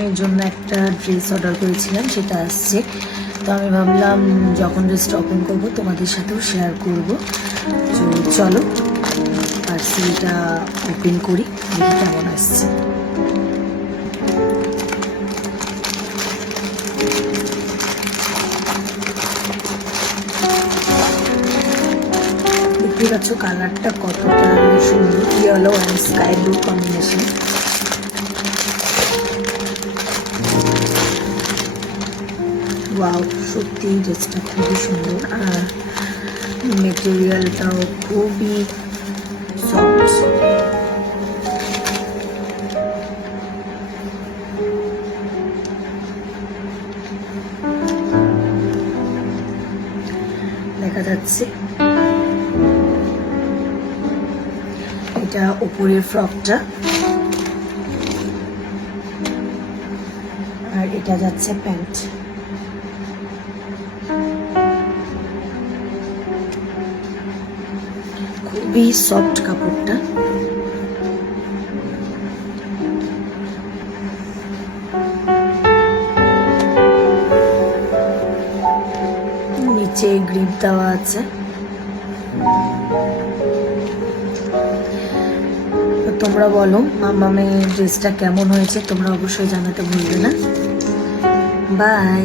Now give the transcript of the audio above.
এর জন্য একটা ড্রেস অর্ডার করেছিলাম, সেটা আসছে। তো আমি ভাবলাম যখন ড্রেসটা ওপেন করবো তোমাদের সাথেও শেয়ার করব। তো চলো পার্সেলটা ওপেন করি, দেখি কেমন আসছে। দেখতে পাচ্ছ কালারটা কতটা সুন্দর, yellow and sky blue combination. Wow, সত্যি ড্রেসটা খুবই সুন্দর, আর মেটেরিয়ালটাও খুবই সফট। দেখা যাচ্ছে এটা উপরের ফ্রকটা, আর এটা যাচ্ছে প্যান্ট। খুবই সফট কাপড়টা। নিচে গ্রিপ দেওয়া আছে। তোমরা বলো মামামের ড্রেসটা কেমন হয়েছে, তোমরা অবশ্যই জানাতে ভুলবে না। বাই।